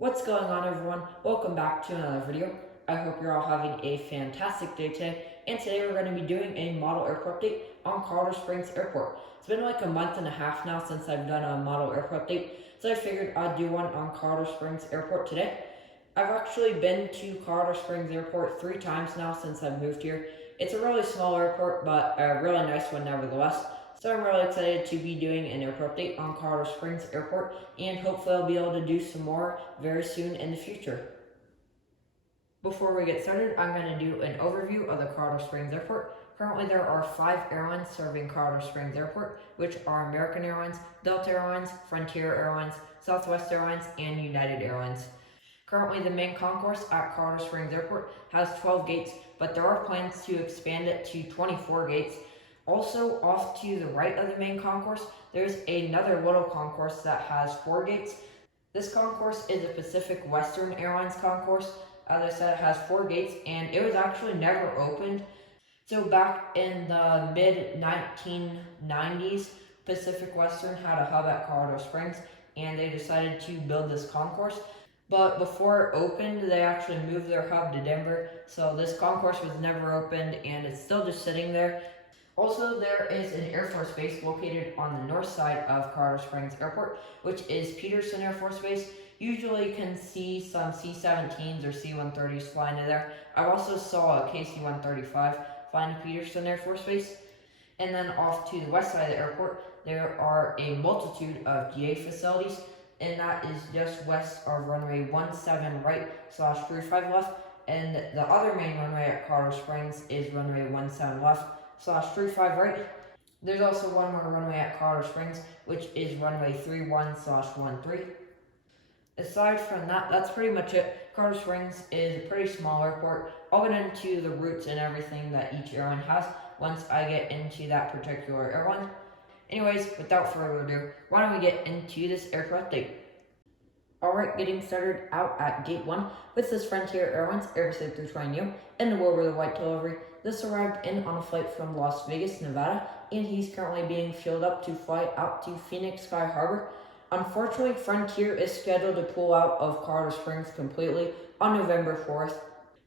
What's going on, everyone? Welcome back to another video. I hope you're all having a fantastic day today, and today we're going to be doing a model airport update on Colorado Springs Airport. It's been like a month and a half now since I've done a model airport update, so I figured I'd do one on Colorado Springs Airport today. I've actually been to Colorado Springs Airport 3 times now since I've moved here. It's a really small airport, but a really nice one nevertheless. So I'm really excited to be doing an airport update on Colorado Springs Airport, and hopefully I'll be able to do some more very soon in the future. Before we get started, I'm going to do an overview of the Colorado Springs Airport. Currently there are 5 airlines serving Colorado Springs Airport, which are American Airlines, Delta Airlines, Frontier Airlines, Southwest Airlines, and United Airlines. Currently, the main concourse at Colorado Springs Airport has 12 gates, but there are plans to expand it to 24 gates. Also, off to the right of the main concourse, there's another little concourse that has 4 gates. This concourse is a Pacific Western Airlines concourse. As I said, it has 4 gates, and it was actually never opened. So back in the mid-1990s, Pacific Western had a hub at Colorado Springs, and they decided to build this concourse. But before it opened, they actually moved their hub to Denver, so this concourse was never opened, and it's still just sitting there. Also, there is an Air Force Base located on the north side of Colorado Springs Airport, which is Peterson Air Force Base. Usually you can see some C-17s or C-130s flying in there. I also saw a KC-135 flying to Peterson Air Force Base. And then off to the west side of the airport, there are a multitude of GA facilities, and that is just west of runway 17 right / 35 left. And the other main runway at Colorado Springs is runway 17 left / 35 right. There's also one more runway at Colorado Springs, which is runway 31 / 13. Aside from that, that's pretty much it. Colorado Springs is a pretty small airport. I'll get into the routes and everything that each airline has once I get into that particular airline. Anyways, without further ado, why don't we get into this airport update. Alright, getting started out at Gate 1 with this Frontier Airlines Airbus A320neo in the Wilbur the White delivery. This arrived in on a flight from Las Vegas, Nevada, and he's currently being fueled up to fly out to Phoenix Sky Harbor. Unfortunately, Frontier is scheduled to pull out of Colorado Springs completely on November 4th.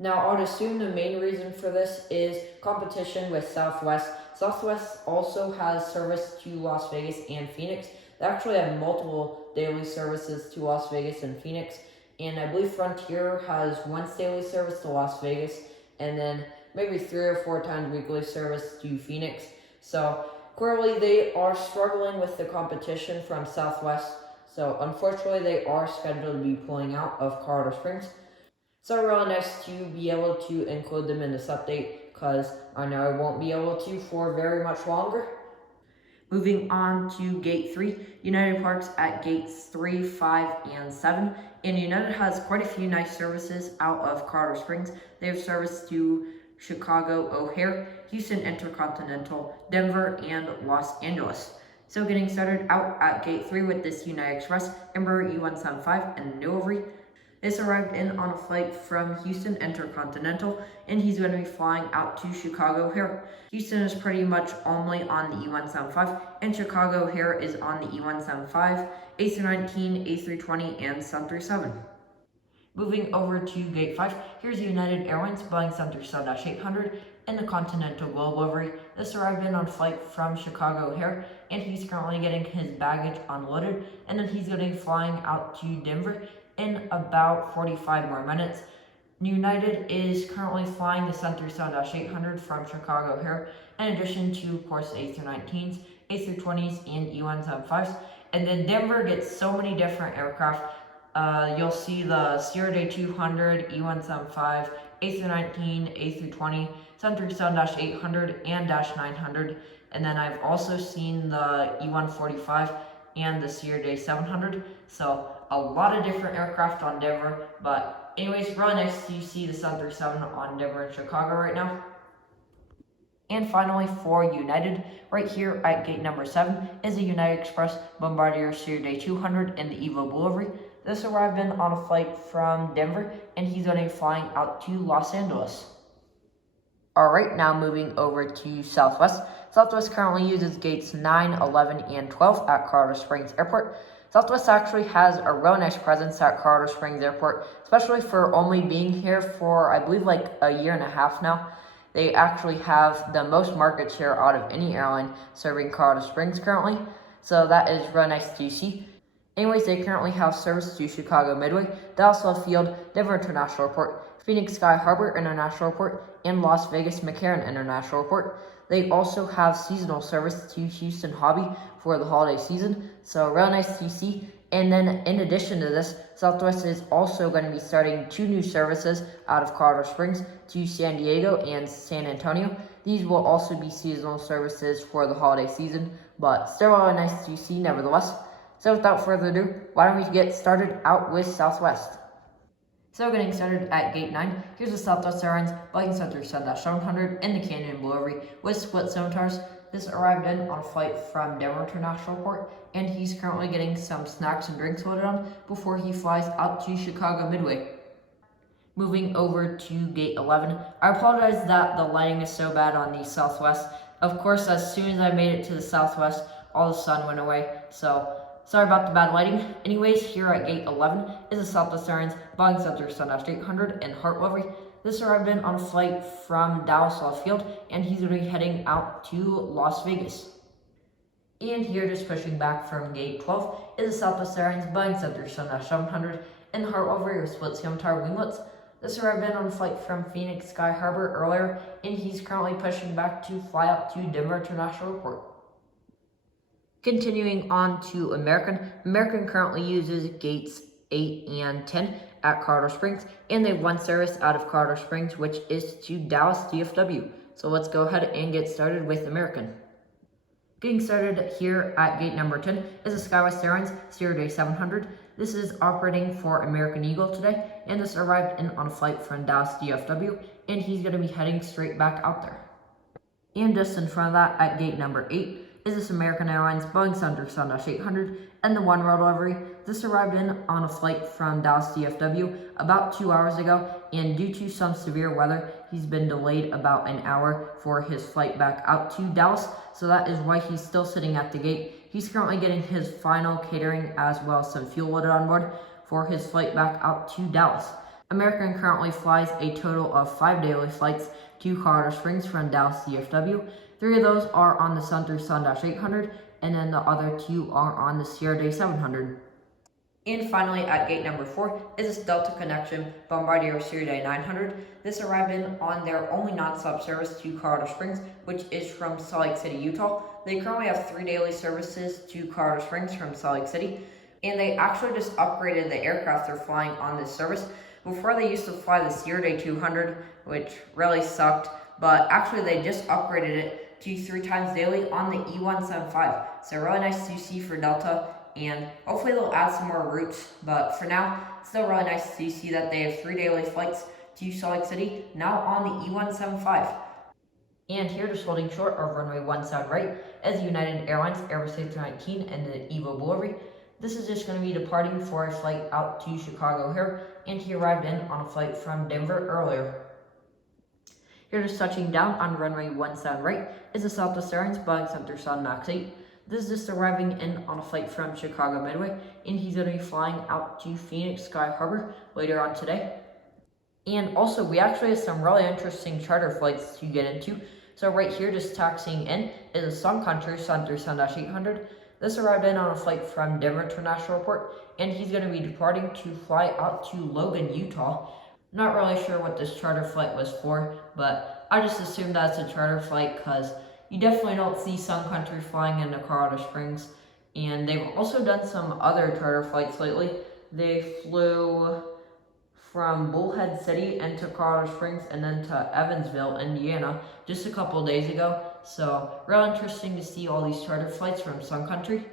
Now, I would assume the main reason for this is competition with Southwest. Southwest also has service to Las Vegas and Phoenix. They actually have multiple daily services to Las Vegas and Phoenix, and I believe Frontier has once daily service to Las Vegas, and then maybe 3 or 4 times weekly service to Phoenix. So clearly they are struggling with the competition from Southwest, so unfortunately they are scheduled to be pulling out of Colorado Springs. So really nice to be able to include them in this update, because I know I won't be able to for very much longer. Moving on to Gate 3, United parks at Gates 3, 5, and 7. And United has quite a few nice services out of Colorado Springs. They have service to Chicago O'Hare, Houston Intercontinental, Denver, and Los Angeles. So getting started out at Gate 3 with this United Express, Embraer E175 and delivery. This arrived in on a flight from Houston Intercontinental, and he's going to be flying out to Chicago O'Hare. Houston is pretty much only on the E175, and Chicago O'Hare is on the E175, A319, A320, and 737. Moving over to Gate 5, here's United Airlines Boeing 737-800 in the Continental Globe livery. This arrived in on flight from Chicago O'Hare, and he's currently getting his baggage unloaded, and then he's going to be flying out to Denver in about 45 more minutes. United is currently flying the 737-800 from Chicago O'Hare, in addition to, of course, A319s, A320s, and E175s. And then Denver gets so many different aircraft. You'll see the Sierra Day 200, E175, A319, A320, 737-800, and -900. And then I've also seen the E145 and the Sierra Day 700. So a lot of different aircraft on Denver, but anyways, really nice to see the 737 on Denver and Chicago right now. And finally, for United, right here at gate number 7 is a United Express Bombardier Sierra Day 200 in the Evo delivery. This arrived in on a flight from Denver, and he's going to be flying out to Los Angeles. Alright, now moving over to Southwest. Southwest currently uses gates 9, 11, and 12 at Colorado Springs Airport. Southwest actually has a really nice presence at Colorado Springs Airport, especially for only being here for, I believe, like a year and a half now. They actually have the most market share out of any airline serving Colorado Springs currently, so that is really nice to see. Anyways, they currently have service to Chicago Midway, Dallas Love Field, Denver International Airport, Phoenix Sky Harbor International Airport, and Las Vegas McCarran International Airport. They also have seasonal service to Houston Hobby for the holiday season, so real nice to see. And then in addition to this, Southwest is also going to be starting 2 new services out of Colorado Springs to San Diego and San Antonio. These will also be seasonal services for the holiday season, but still really nice to see nevertheless. So without further ado, why don't we get started out with Southwest. So getting started at Gate 9, here's the Southwest Airlines Boeing 737-700 in the Canyon Blue livery with split scimitars. This arrived in on a flight from Denver International Airport, and he's currently getting some snacks and drinks loaded on before he flies out to Chicago Midway. Moving over to Gate 11, I apologize that the lighting is so bad on the Southwest. Of course, as soon as I made it to the Southwest, all the sun went away, so sorry about the bad lighting. Anyways, here at Gate 11 is the Southwest Airlines Boeing 737-800 in Hart livery. This arrived in on a flight from Dallas Love Field, and he's going to be heading out to Las Vegas. And here, just pushing back from Gate 12, is the Southwest Airlines Boeing 737-700 in Hart livery with split scimitar winglets. This arrived in on a flight from Phoenix Sky Harbor earlier, and he's currently pushing back to fly out to Denver International Airport. Continuing on to American. American currently uses gates 8 and 10 at Colorado Springs, and they have 1 service out of Colorado Springs, which is to Dallas DFW. So let's go ahead and get started with American. Getting started here at gate number 10 is the SkyWest Airlines Sierra Day 700. This is operating for American Eagle today, and this arrived in on a flight from Dallas DFW, and he's going to be heading straight back out there. And just in front of that, at gate number 8, is this American Airlines Boeing 737-800 and the One World livery. This arrived in on a flight from Dallas DFW about 2 hours ago, and due to some severe weather, he's been delayed about an hour for his flight back out to Dallas, so that is why he's still sitting at the gate. He's currently getting his final catering as well as some fuel loaded on board for his flight back out to Dallas. American currently flies a total of 5 daily flights to Colorado Springs from Dallas DFW. 3 of those are on the Sun 800, and then the other 2 are on the Sierra Day 700. And finally, at gate number 4 is this Delta Connection Bombardier Sierra Day 900. This arrived in on their only nonstop service to Colorado Springs, which is from Salt Lake City, Utah. They currently have 3 daily services to Colorado Springs from Salt Lake City, and they actually just upgraded the aircraft they're flying on this service. Before, they used to fly the Sierra Day 200, which really sucked, but actually they just upgraded it to 3 times daily on the E175. So really nice to see for Delta, and hopefully they'll add some more routes, but for now, still really nice to see that they have 3 daily flights to Salt Lake City, now on the E175. And here, just holding short of runway 17 right, is United Airlines Airbus A319 and the Evo Blue livery. This is just going to be departing for a flight out to Chicago here, and he arrived in on a flight from Denver earlier. Here, just touching down on runway 17 right, is the Southwest Airlines Boeing 737 MAX 8. This is just arriving in on a flight from Chicago Midway, and he's going to be flying out to Phoenix Sky Harbor later on today. And also, we actually have some really interesting charter flights to get into. So right here, just taxiing in, is a Sun Country Sun 800. This arrived in on a flight from Denver International Airport, and he's going to be departing to fly out to Logan, Utah. Not really sure what this charter flight was for, but I just assumed that's a charter flight because you definitely don't see Sun Country flying into Colorado Springs. And they've also done some other charter flights lately. They flew from Bullhead City into Colorado Springs and then to Evansville, Indiana, just a couple days ago. So, real interesting to see all these charter flights from Sun Country.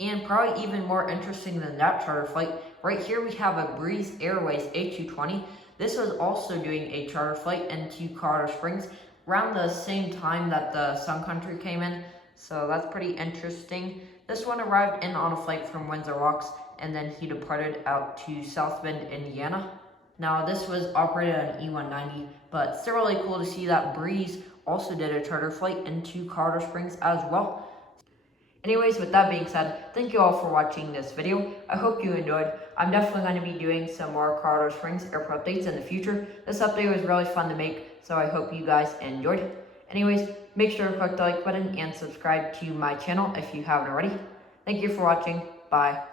And probably even more interesting than that charter flight, right here we have a Breeze Airways A220. This was also doing a charter flight into Colorado Springs around the same time that the Sun Country came in. So that's pretty interesting. This one arrived in on a flight from Windsor Locks, and then he departed out to South Bend, Indiana. Now this was operated on E190, but still really cool to see that Breeze also did a charter flight into Colorado Springs as well. Anyways, with that being said, thank you all for watching this video. I hope you enjoyed. I'm definitely going to be doing some more Colorado Springs airport updates in the future. This update was really fun to make, so I hope you guys enjoyed it. Anyways, make sure to click the like button and subscribe to my channel if you haven't already. Thank you for watching. Bye.